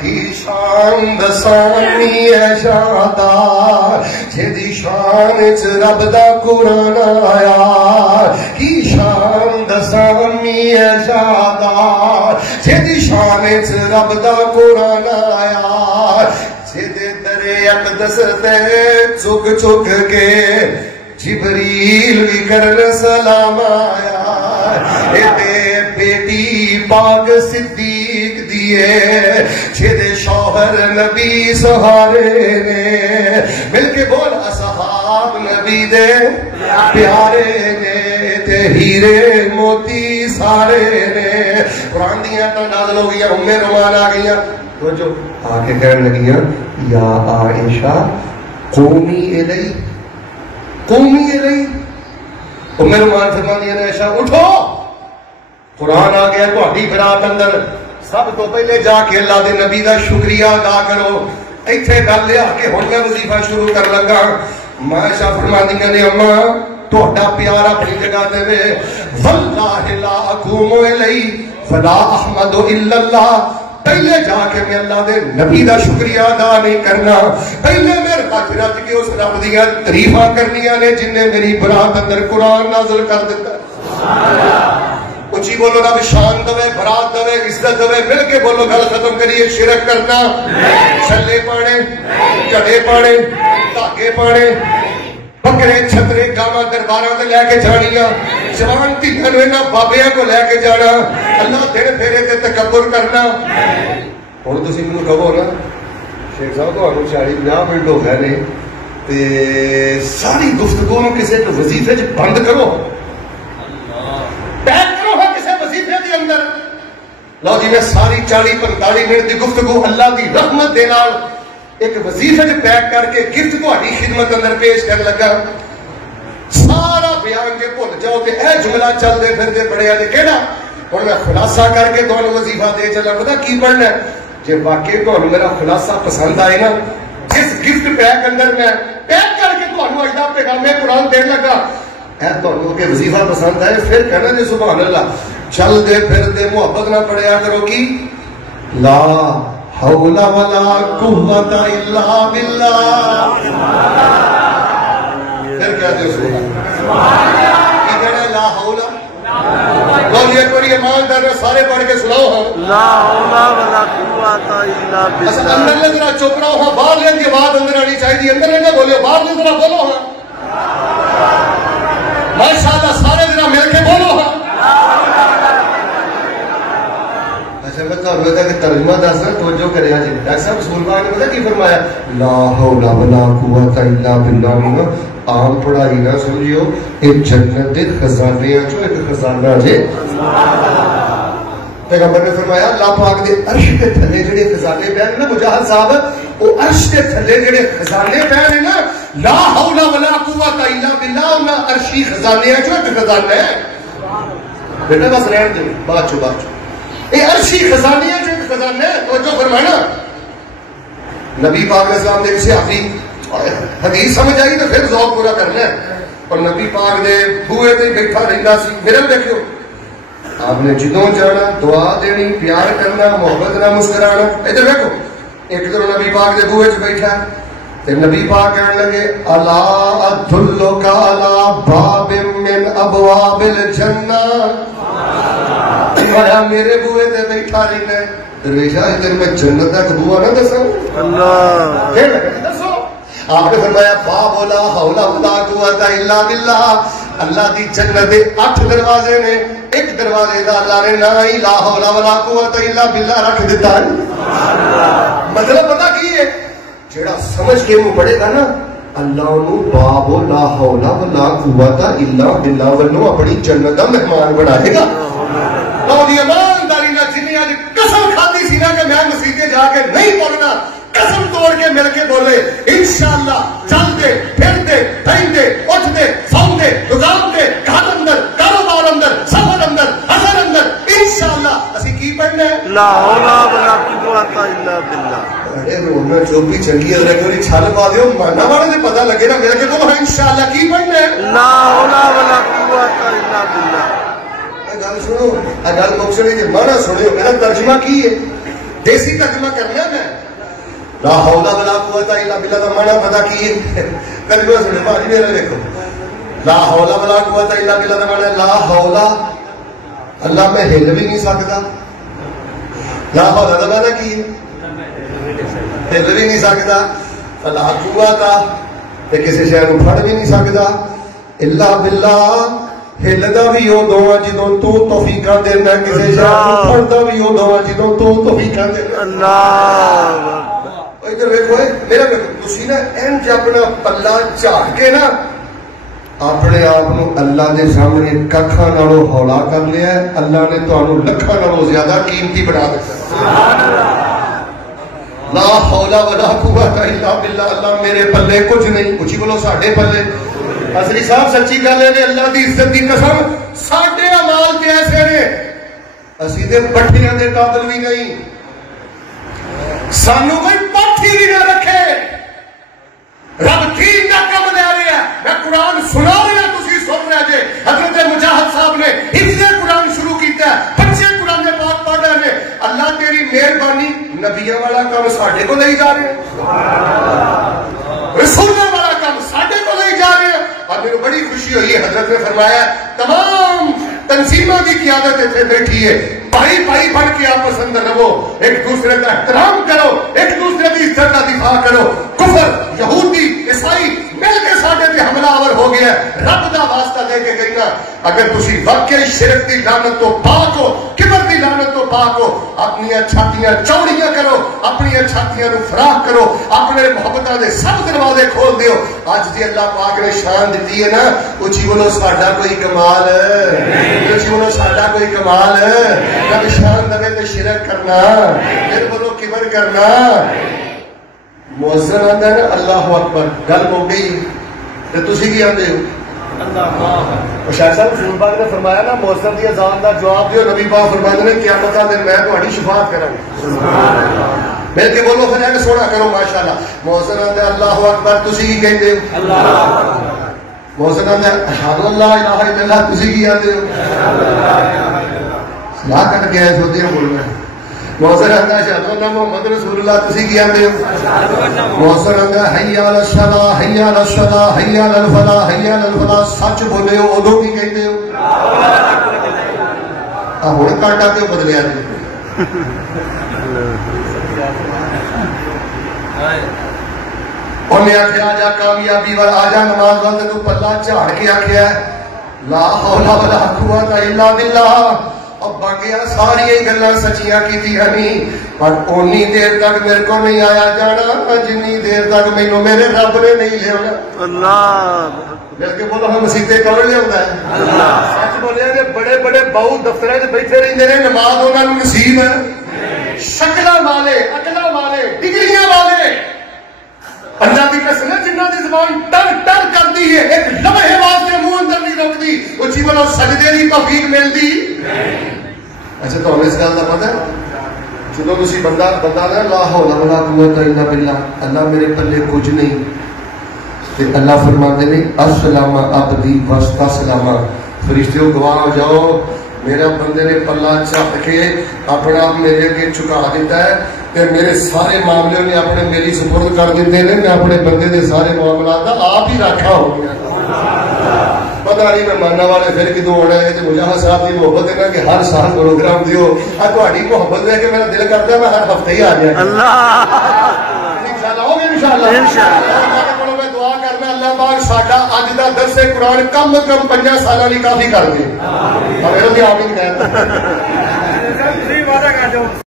کی شان دسانی ہے شاندار جیدی شان چ رب دا قرآن آیا کی شان دسانی ہے شاندار جیدی شان چ رب دا قرآن آیا جیدے درے اقدس تے چک چک کے جبریل بھی کرن سلام آیا اے بیٹی پاک صدیق دیئے چھدے شوہر نبی سہارے نے مل کے بول اصحاب نبی دے پیارے نے تے ہیرے موتی سارے نے قرآن دیاں تو نازل ہو گیا امیں رومان آ گیا تو جو آگے کہنے لگیاں یا عائشہ قومی الی قومی الی امیں رومان فرما دیا نے عائشہ اٹھو قرآن آ گیا تو ہڈی برات اندر سب تو پہلے جا کے اللہ دے نبی دا شکریہ ادا کرو ایتھے گل لیا کہ ہن میں وظیفہ شروع کر لگا عائشہ فرماندیاں نے اماں تہاڈا پیار اپنی جگہ دے وے واللہ لا اقوم الی فلا احمد الا اللہ پہلے جا کے میں اللہ دے نبی دا شکریہ ادا نہیں کرنا پہلے میں رج رج کے اس رب دیاں تعریفاں کرنیاں نے جن نے میری برات اندر قرآن نازل کر دیتا سبحان اللہ اچھی بولو رب شان دوے برات دوے عزت دوے مل کے بولو گل ختم کریے شرک کرنا چھلے پانے چڑے پانے دھاگے پانے بکرے چھترے گاواں درباراں تے لے کے جانیاں جوان تیاں نوں انہاں بابیاں کو لے کے جانا اللہ دن پھیرے تے تکبر کرنا ہن تسی مینوں کہو نا شیخ صاحب تہانوں 40-50 منٹ ہو گئے نے تے ساری گفتگو نوں کسے وظیفے وچ بند کرو لو جی میں ساری 40-45 منٹ کی گفتگو اللہ کی رحمت دے نال ایک وظیفے جو پیک کر کے گفٹ تہاڈی خدمت اندر پیش کر لگا سارا بیان کے بھول جاؤ کہ اے جملہ چلتے پھرتے پڑھیا جی کہڑا ہن میں خلاصہ کر کے تمہیں وظیفہ دے چلا پتا کی پڑھنا ہے جی واقعی تمہیں میرا خلاصہ پسند آئے نا جس گفٹ پیک اندر میں پیک کر کے تمہیں اج دا پیغام قرآن دین لگا اے تمہیں کہ وظیفہ پسند آئے پھر کہنا جی سبحان اللہ چل دے پھر دے محبت نہ پڑھیا کرو کی لا حول ولا قوت الا باللہ پھر کہتے ہو سبحان اللہ کی کہنا لا حول بولیے کوئی ایماندار سارے پڑھ کے سناؤ ہاں لا حول ولا قوت الا باللہ اندر لے ذرا چپ رہو ہاں باہر لے دی آواز اندر آنی چاہیے اندر لے نہ بولو باہر لے ذرا بولو ہاں ماشاءاللہ سارے ذرا مل کے بولو ہاں میں تو کہ ترجمہ دسنا توجہ کرے جی ڈاکٹر صاحب رسول پاک نے پتہ کی فرمایا لا حول ولا قوت الا باللہ عام پڑھائی نہ سمجھیو ایک جنت دے خزانے چوں ایک خزانہ جے پیغمبر نے فرمایا اللہ پاک دے عرش کے تھلے جڑے خزانے پے نا مجاہد صاحب او عرش کے تھلے جڑے خزانے پے نا لا حول ولا قوت الا باللہ انہاں عرشی خزانے چوں ایک خزانہ ہے بیٹا بس رہن دے بات چو اے عرشی خزانے جو ایک خزانہ ہے توجہ فرمانا نبی پاک علیہ السلام نے کسی آخری حدیث سمجھ آئی تو پھر ذوق پورا کرنا ہے اور نبی پاک نے بوئے تے بیٹھا رہندا سی میرے دیکھو آپ نے جدوں جانا دعا دینی پیار کرنا محبت نہ مسکرانا ادھر دیکھو ایک دن نبی پاک دے بوئے چ بیٹھا تے نبی پاک کہنے لگے الا ادلک علی باب من ابواب الجنہ بڑا میرے بوئے دے بیٹھا رہنا ہے درویشہ ادھر میں جنت تک بوا نہ دسو اللہ کہہ لگا دسو آپ نے فرمایا باب لا حول ولا قوت الا باللہ اللہ دی جنت دے 8 دروازے نے ایک دروازے دا اللہ نے نہ ہی لا حول ولا قوت الا باللہ رکھ دیتا ہے مطلب پتہ کی ہے جیڑا سمجھ کے منہ پڑے گا نا اللہ انہوں باب لا حول ولا قوت الا باللہ ونو اپنی جنت دا مہمان بنائے گا اور یہ ایمانداری نہ جنہیں آج قسم کھاتی سی نا کہ میں مسیحے جا کے نہیں بولنا قسم توڑ کے مل کے بولے انشاءاللہ چل دے پھر دے پھین دے اٹھ دے سون دے دکان دے گھر اندر کاروبار اندر سفر اندر حضر اندر انشاءاللہ اسی کی پڑھنا ہے لا حول ولا قوت الا باللہ ارے رونا چوپی چنگی ہے کہ چھل پا دیو مانا والے سے پتہ لگے نا میرے کے بولو انشاءاللہ کی پڑھنا ہے لا حول ولا قوت الا باللہ گل سنو گل مقصد جی مانا سنو میرا ترجمہ کی ہے دیسی ترجمہ کرنا میں لا حول ولا قوت الا باللہ کا مانا پتا کی ہے ترجمہ سنو بھائی میرا دیکھو لا حول ولا قوت الا باللہ کا مانا لا حول اللہ میں ہل بھی نہیں سکتا لا حول کا مانا کی ہے ہل بھی نہیں سکتا لا قوت تے کسی شے نوں پھڑ بھی نہیں سکتا الا باللہ ہلدا بھی ادو جدو تو توفیقاں دینا کسی شے نوں پھڑدا بھی ادو جدو تو توفیقاں دینا اللہ ادھر دیکھو میرا تسی نا انج اپنا پلہ جھاڑ کے نا اپنے آپ نو اللہ دے سامنے ککھاں نالوں ہولا کر لیا ہے اللہ نے تانوں لکھاں نالوں زیادہ قیمتی بنا دتا سبحان اللہ لا حول ولا قوت الا باللہ اللہ میرے پلے کچھ نہیں اچھی بولو ساڈے پلے حضری صاحب سچی گل ہے اللہ دی عزت دی قسم ساڈے اعمال تے ایسے نے اسی تے پٹھیاں دے قابل بھی نہیں سانو کوئی پٹھی بھی نہ رکھے رب دین دا کم لے رہا ہے میں قرآن سنا رہا تسی سن رہے جے حضرت مجاہد صاحب نے حفظ قرآن شروع کیتا ہے بچے قرآن دے پاک پڑھ رہے ہیں اللہ تیری مہربانی نبیوں والا کام ساڈے کو لے جا رہے ہیں رسولوں والا کام ساڈے کو لے جا رہے ہیں اور میرے بڑی خوشی ہوئی ہے حضرت نے فرمایا تمام تنظیموں کی قیادت اتنے بیٹھی ہے بھائی بھائی بن کے آپس اندر رہو ایک دوسرے کا احترام کرو ایک دوسرے کی عزت کا دفاع کرو کفر یہودی عیسائی مل کے ساڈے تے حملہ آور ہو گیا ہے رب دا واسطہ دے کے کہنا اگر تسی واقعی شرک دی لعنت تو پاک ہو کبر دی لعنت تو پاک ہو اپنی چھاتیاں چوڑیاں کرو اپنی چھاتیاں نو فراخ کرو اپنے محبتاں دے سب دروازے کھول دیو اج دی اللہ پاک نے شان دتی ہے نا اچھی بولو ساڈا کوئی کمال ہے اچھی بولو ساڈا کوئی کمال ہے رب شان دے تے شرک کرنا پھر بولو کبر کرنا مؤذن آندا ہے نا اللہ اکبر گل ہو گئی تے تسی کی آندے ہو اللہ شاہ صاحب رسول پاک نے فرمایا نا مؤذن دی اذان دا جواب دیو نبی پاک فرماتے نے قیامت دا دن میں تہاڈی شفاعت کراں گا سبحان اللہ مل کے بولو پھر ایک سونا کرو ماشاءاللہ مؤذن آندا ہے اللہ اکبر تسی کی کہندے ہو اللہ اکبر مؤذن آندا ہے اشہد ان لا الہ الا اللہ تسی کی آندے ہو لا کر کے ایسے ہوتے ہیں بولنا محسن آتا ہے اشہد ان محمد رسول اللہ تسی کی آندے ہو محسن آتا ہے حی علی الصلاۃ حی علی الصلاۃ حی علی الفلاح حی علی الفلاح سچ بولے ہو ادو کی کہتے ہو ہن کاٹا کیوں بدلیا جی انہیں آخیا آ جا کامیابی وال آ جا نماز وال تو پلہ جھاڑ کے آخیا لا حول ولا قوت الا باللہ اب باقیہ ساری گلاں سچیاں کیتیاں نہیں پر اونی دیر تک میرے کو نہیں آیا جانا جنی دیر تک مینوں میرے رب نے نہیں لیا اللہ مل کے بولو ہم مسیتے کون لیا ہے اللہ سچ بولیا جی بڑے بڑے باؤ دفتر بیٹھے رہتے ہیں نماز انہوں نے نصیب ہے شکلاں والے عقلاں والے ڈگریاں والے اللہ کی قسم ہے جنہاں دی زبان ٹر ٹر کرتی ہے ایک لمحے واسطے منہ اندر نہیں رکھتی اچھی بولو سجدے دی توفیق ملتی اچھا تو ہمیں اس گل کا پتہ ہے جدو تسی بندہ نا لا حول ولا قوت الا باللہ اللہ میرے پلے کچھ نہیں تے اللہ فرماتے ہیں السلام عبدی واستسلم فرشتوں گواہ ہو جاؤ میرا بندے نے پلہ چک کے اپنا آپ میرے کے چکا دیتا ہے کہ میرے سارے معاملے نے اپنے میری سپرد کر دیتے ہیں میں اپنے بندے دے سارے معاملات آپ ہی رکھا ہو گیا پتہ نہیں میں ماننا والے پھر کدوں ہونا ہے کہ مجاہد صاحب کی محبت ہے نا کہ ہر سال پروگرام دیو تہاڈی محبت ہے کہ میرا دل کرتا ہے میں ہر ہفتے ہی آ جائے اللہ انشاءاللہ میں دعا کرنا اللہ پاک ساڈا اج دا درس قرآن کم از کم 5 سالاں لئی کافی کر دے آمین کہہ